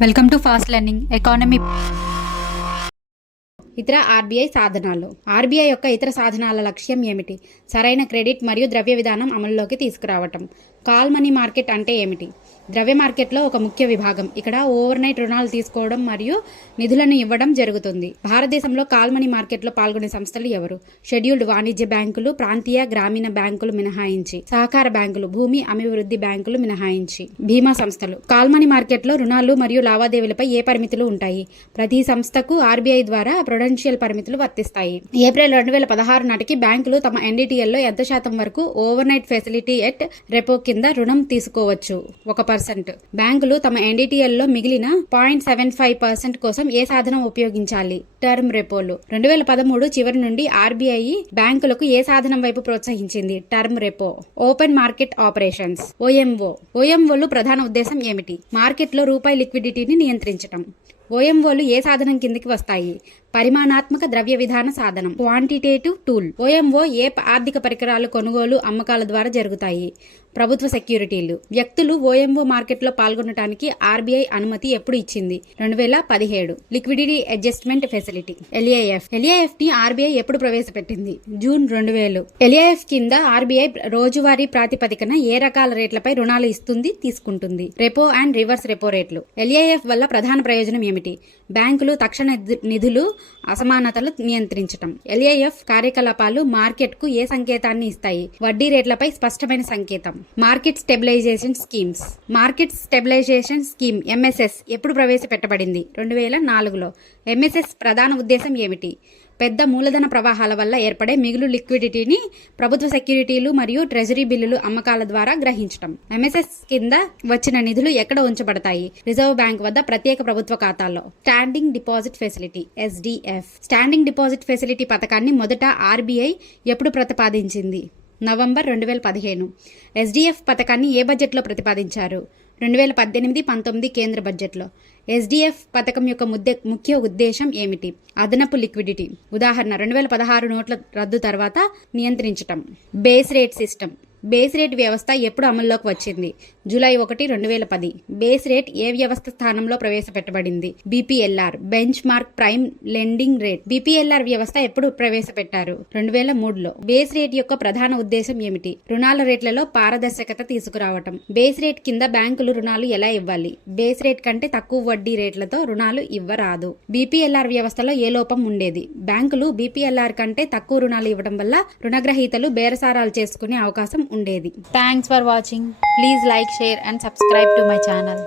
Welcome to fast learning economy. ఇతర RBI సాధనాలు. RBI యొక్క ఇతర సాధనాల లక్ష్యం ఏమిటి? సరైన క్రెడిట్ మరియు ద్రవ్య విధానం అమలులోకి తీసుకురావటం. కాల్ మనీ మార్కెట్ అంటే ఏమిటి? ద్రవ్య మార్కెట్లో ఒక ముఖ్య విభాగం. ఇక్కడ ఓవర్ నైట్ రుణాలు తీసుకోవడం మరియు నిధులను ఇవ్వడం జరుగుతుంది. భారతదేశంలో కాల్ మనీ మార్కెట్లో పాల్గొనే సంస్థలు ఎవరు? షెడ్యూల్డ్ వాణిజ్య బ్యాంకులు, ప్రాంతీయ గ్రామీణ బ్యాంకులు మినహాయించి, సహకార బ్యాంకులు, భూమి అభివృద్ధి బ్యాంకులు మినహాయించి, బీమా సంస్థలు. కాల్ మనీ మార్కెట్లో రుణాలు మరియు లావాదేవీలపై ఏ పరిమితులు ఉంటాయి? ప్రతి సంస్థకు ఆర్బీఐ ద్వారా ప్రొడెన్షియల్ పరిమితులు వర్తిస్తాయి. ఏప్రిల్ 2016 నాటికి బ్యాంకులు తమ ఎన్డీటీఎల్లో ఎంత శాతం వరకు over night facility at repo కింద రుణం తీసుకోవచ్చు? 1%. బ్యాంకులు తమ ఎన్డీటీఎల్లో మిగిలిన 0.75% కోసం ఏ సాధనం ఉపయోగించాలి? టర్మ్ రెపోలు. 2013 చివరి నుండి ఆర్బీఐ బ్యాంకులకు ఏ సాధనం వైపు ప్రోత్సహించింది? Term repo. Open market operations, OMO. ఓఎంఓలు ప్రధాన ఉద్దేశం ఏమిటి? మార్కెట్లో రూపాయి లిక్విడిటీని నియంత్రించడం. ఓఎంఓలు ఏ సాధనం కిందికి వస్తాయి? పరిమాణాత్మక ద్రవ్య విధాన సాధనం, క్వాంటిటేటివ్ టూల్. ఓఎంఓ ఏ ఆర్థిక పరికరాలు కొనుగోలు అమ్మకాల ద్వారా జరుగుతాయి? ప్రభుత్వ సెక్యూరిటీలు. వ్యక్తులు ఓఎంఓ మార్కెట్లో పాల్గొనడానికి ఆర్బీఐ అనుమతి ఎప్పుడు ఇచ్చింది? 2017. Liquidity adjustment facility, LAF. LAF ని ఆర్బీఐ ఎప్పుడు ప్రవేశపెట్టింది? జూన్ 2000. ఎల్ఏఎఫ్ కింద ఆర్బీఐ రోజువారీ ప్రాతిపదికన ఏ రకాల రేట్లపై రుణాలు ఇస్తుంది, తీసుకుంటుంది? రెపో అండ్ రివర్స్ రెపో రేట్లు. ఎల్ఏఎఫ్ వల్ల ప్రధాన ప్రయోజనం ఏమిటి? బ్యాంకులు తక్షణ నిధులు అసమానతలు నియంత్రించటం. ఎల్ఏఎఫ్ కార్యకలాపాలు మార్కెట్కు ఏ సంకేతాన్ని ఇస్తాయి? వడ్డీ రేట్లపై స్పష్టమైన సంకేతం. Market stabilisation schemes. Market stabilisation scheme MSS ఎప్పుడు ప్రవేశపెట్టబడింది? 2004లో. ఎంఎస్ఎస్ ప్రధాన ఉద్దేశం ఏమిటి? పెద్ద మూలధన ప్రవాహాల వల్ల ఏర్పడే మిగులు లిక్విడిటీని ప్రభుత్వ సెక్యూరిటీలు మరియు ట్రెజరీ బిల్లులు అమ్మకాల ద్వారా గ్రహించడం. ఎంఎస్ఎస్ కింద వచ్చిన నిధులు ఎక్కడ ఉంచబడతాయి? రిజర్వ్ బ్యాంక్ వద్ద ప్రత్యేక ప్రభుత్వ ఖాతాల్లో. Standing deposit facility, SDF. Standing deposit facility పథకాన్ని మొదట ఆర్బీఐ ఎప్పుడు ప్రతిపాదించింది? నవంబర్ 2015. ఎస్డిఎఫ్ పథకాన్ని ఏ బడ్జెట్లో ప్రతిపాదించారు? 2018-19 కేంద్ర బడ్జెట్లో. ఎస్డిఎఫ్ పథకం యొక్క ముఖ్య ఉద్దేశం ఏమిటి? అదనపు లిక్విడిటీ. ఉదాహరణ 2016 నోట్ల రద్దు తర్వాత నియంత్రించటం. Base rate system. Base rate వ్యవస్థ ఎప్పుడు అమల్లోకి వచ్చింది? జూలై 1, 2010. బేస్ రేట్ ఏ వ్యవస్థ స్థానంలో ప్రవేశపెట్టబడింది? BPLR, benchmark prime lending rate. BPLR వ్యవస్థ ఎప్పుడు ప్రవేశపెట్టారు? 2003లో. బేస్ రేట్ యొక్క ప్రధాన ఉద్దేశం ఏమిటి? రుణాల రేట్లలో పారదర్శకత తీసుకురావటం. బేస్ రేట్ కింద బ్యాంకులు రుణాలు ఎలా ఇవ్వాలి? బేస్ రేట్ కంటే తక్కువ వడ్డీ రేట్లతో రుణాలు ఇవ్వరాదు. బీపీఎల్ఆర్ వ్యవస్థలో ఏ లోపం ఉండేది? బ్యాంకులు బీపీఎల్ఆర్ కంటే తక్కువ రుణాలు ఇవ్వడం వల్ల రుణగ్రహీతలు బేరసారాలు చేసుకునే అవకాశం ఉండేది. Thanks for watching. Please like, share and subscribe to my channel.